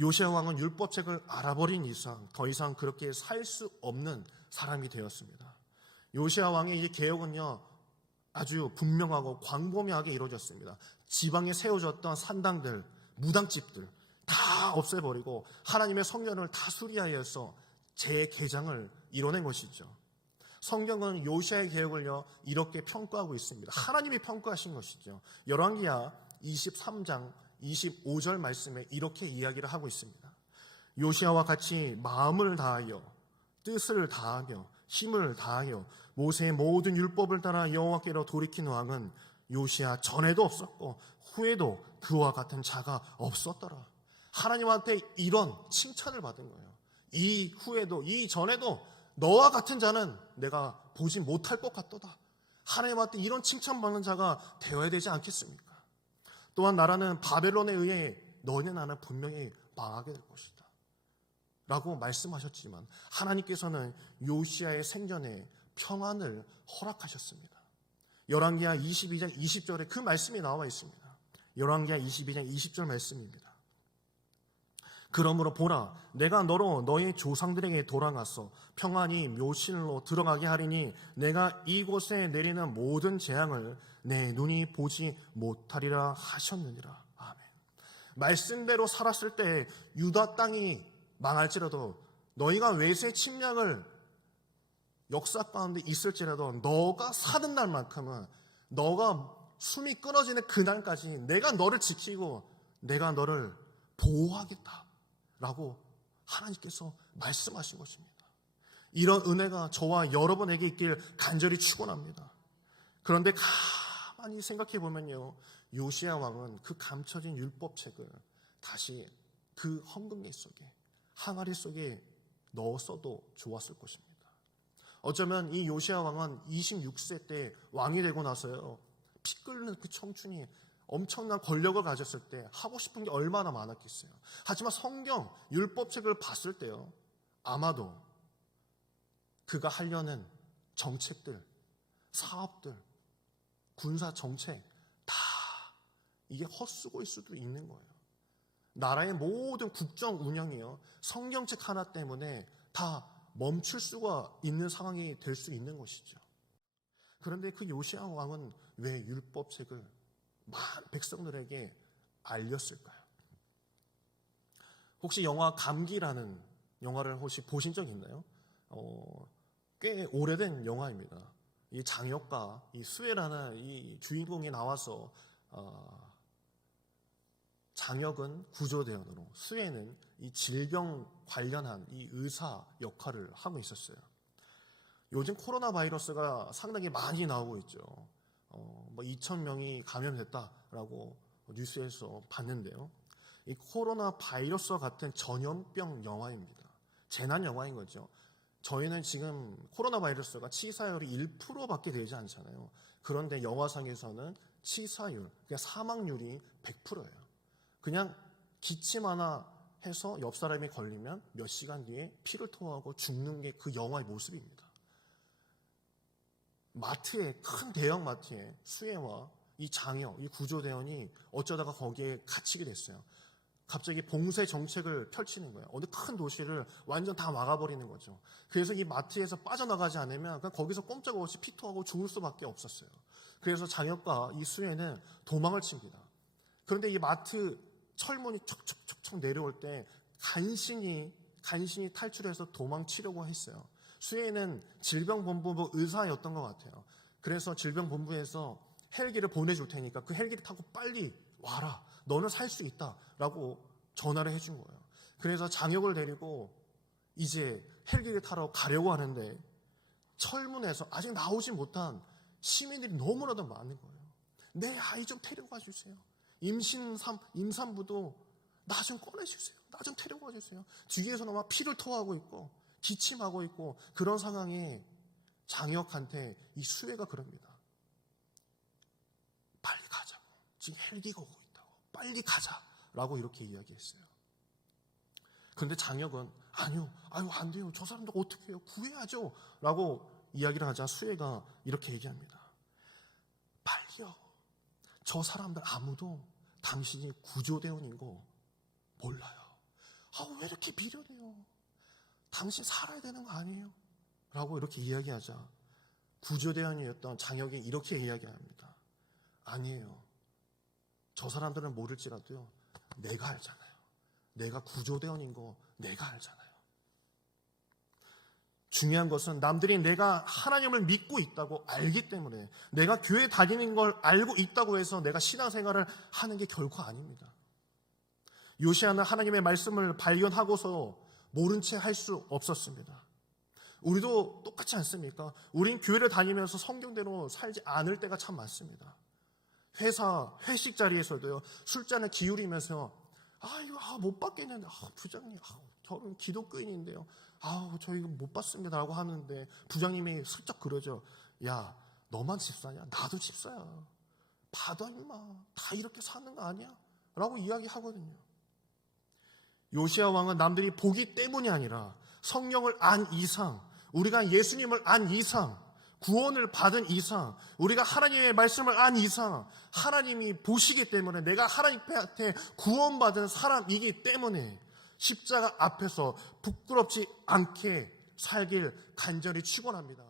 요시야 왕은 율법책을 알아버린 이상 더 이상 그렇게 살 수 없는 사람이 되었습니다. 요시야 왕의 이 개혁은요, 아주 분명하고 광범위하게 이루어졌습니다. 지방에 세워졌던 산당들, 무당집들 다 없애버리고 하나님의 성전을 다 수리하여서 재개장을 이뤄낸 것이죠. 성경은 요시야의 개혁을요 이렇게 평가하고 있습니다. 하나님이 평가하신 것이죠. 열왕기하 23장 25절 말씀에 이렇게 이야기를 하고 있습니다. 요시야와 같이 마음을 다하여 뜻을 다하며 힘을 다하여 모세의 모든 율법을 따라 여호와께로 돌이킨 왕은 요시야 전에도 없었고 후에도 그와 같은 자가 없었더라. 하나님한테 이런 칭찬을 받은 거예요. 이 후에도 이 전에도 너와 같은 자는 내가 보지 못할 것 같도다. 하나님한테 이런 칭찬받는 자가 되어야 되지 않겠습니까? 또한 나라는 바벨론에 의해 너네 나는 분명히 망하게 될 것이다 라고 말씀하셨지만 하나님께서는 요시야의 생전에 평안을 허락하셨습니다. 열왕기하 22장 20절에 그 말씀이 나와 있습니다. 열왕기하 22장 20절 말씀입니다. 그러므로 보라, 내가 너로 너의 조상들에게 돌아가서 평안히 묘실로 들어가게 하리니 내가 이곳에 내리는 모든 재앙을 내 눈이 보지 못하리라 하셨느니라. 아멘. 말씀대로 살았을 때 유다 땅이 망할지라도 너희가 외세 침략을 역사 가운데 있을지라도 너가 사는 날만큼은 너가 숨이 끊어지는 그날까지 내가 너를 지키고 내가 너를 보호하겠다 라고 하나님께서 말씀하신 것입니다. 이런 은혜가 저와 여러분에게 있길 간절히 축원합니다. 그런데 가만히 생각해 보면요, 요시야 왕은 그 감춰진 율법책을 다시 그 헌금계 속에 항아리 속에 넣었어도 좋았을 것입니다. 어쩌면 이 요시야 왕은 26세 때 왕이 되고 나서요, 피 끓는 그 청춘이 엄청난 권력을 가졌을 때 하고 싶은 게 얼마나 많았겠어요. 하지만 성경 율법책을 봤을 때요, 아마도 그가 하려는 정책들, 사업들, 군사 정책 다 이게 헛수고일 수도 있는 거예요. 나라의 모든 국정 운영이요, 성경책 하나 때문에 다 멈출 수가 있는 상황이 될 수 있는 것이죠. 그런데 그 요시야 왕은 왜 율법책을 많은 백성들에게 알렸을까요? 혹시 영화 감기라는 영화를 혹시 보신 적 있나요? 꽤 오래된 영화입니다. 이 장혁과 이 수혜라는 이 주인공이 나와서 장혁은 구조대원으로, 수혜는 이 질병 관련한 이 의사 역할을 하고 있었어요. 요즘 코로나 바이러스가 상당히 많이 나오고 있죠. 2,000명이 감염됐다라고 뉴스에서 봤는데요. 이 코로나 바이러스와 같은 전염병 영화입니다. 재난 영화인 거죠. 저희는 지금 코로나 바이러스가 치사율이 1%밖에 되지 않잖아요. 그런데 영화상에서는 치사율, 그러니까 사망률이 100%예요. 그냥 기침 하나 해서 옆 사람이 걸리면 몇 시간 뒤에 피를 토하고 죽는 게 그 영화의 모습입니다. 마트에, 큰 대형 마트에 수혜와 이 장혁, 이 구조대원이 어쩌다가 거기에 갇히게 됐어요. 갑자기 봉쇄 정책을 펼치는 거예요. 어느 큰 도시를 완전 다 막아버리는 거죠. 그래서 이 마트에서 빠져나가지 않으면 그냥 거기서 꼼짝없이 피토하고 죽을 수밖에 없었어요. 그래서 장혁과 이 수혜는 도망을 칩니다. 그런데 이 마트 철문이 척척척척 내려올 때 간신히 탈출해서 도망치려고 했어요. 수혜는 질병본부 의사였던 것 같아요. 그래서 질병본부에서 헬기를 보내줄 테니까 그 헬기를 타고 빨리 와라. 너는 살 수 있다. 라고 전화를 해준 거예요. 그래서 장혁을 데리고 이제 헬기를 타러 가려고 하는데 철문에서 아직 나오지 못한 시민들이 너무나도 많은 거예요. 내 아이 좀 데려가 주세요. 임산부도 나 좀 꺼내주세요. 나 좀 데려가 주세요. 뒤에서는 막 피를 토하고 있고 기침하고 있고 그런 상황에 장혁한테 이 수혜가 그럽니다. 빨리 가자고. 지금 헬기가 오고 있다고. 빨리 가자라고 이렇게 이야기했어요. 그런데 장혁은 아유 안 돼요. 저 사람들 어떻게 해요? 구해야죠. 라고 이야기를 하자 수혜가 이렇게 얘기합니다. 빨리요. 저 사람들 아무도 당신이 구조대원인 거 몰라요. 왜 이렇게 미련해요? 당신 살아야 되는 거 아니에요? 라고 이렇게 이야기하자 구조대원이었던 장혁이 이렇게 이야기합니다. 아니에요. 저 사람들은 모를지라도요, 내가 알잖아요. 내가 구조대원인 거 내가 알잖아요. 중요한 것은 남들이 내가 하나님을 믿고 있다고 알기 때문에, 내가 교회 다니는 걸 알고 있다고 해서 내가 신앙생활을 하는 게 결코 아닙니다. 요시야는 하나님의 말씀을 발견하고서 모른 채 할 수 없었습니다. 우리도 똑같지 않습니까? 우린 교회를 다니면서 성경대로 살지 않을 때가 참 많습니다. 회식 자리에서도요, 술잔을 기울이면서 이거 못 받겠는데, 부장님, 저는 기독교인인데요, 저 이거 못 받습니다 라고 하는데 부장님이 슬쩍 그러죠. 야, 너만 집사냐? 나도 집사야. 받아 임마. 다 이렇게 사는 거 아니야? 라고 이야기하거든요. 요시야 왕은 남들이 보기 때문이 아니라 성령을 안 이상, 우리가 예수님을 안 이상, 구원을 받은 이상, 우리가 하나님의 말씀을 안 이상, 하나님이 보시기 때문에, 내가 하나님한테 구원받은 사람이기 때문에 십자가 앞에서 부끄럽지 않게 살길 간절히 축원합니다.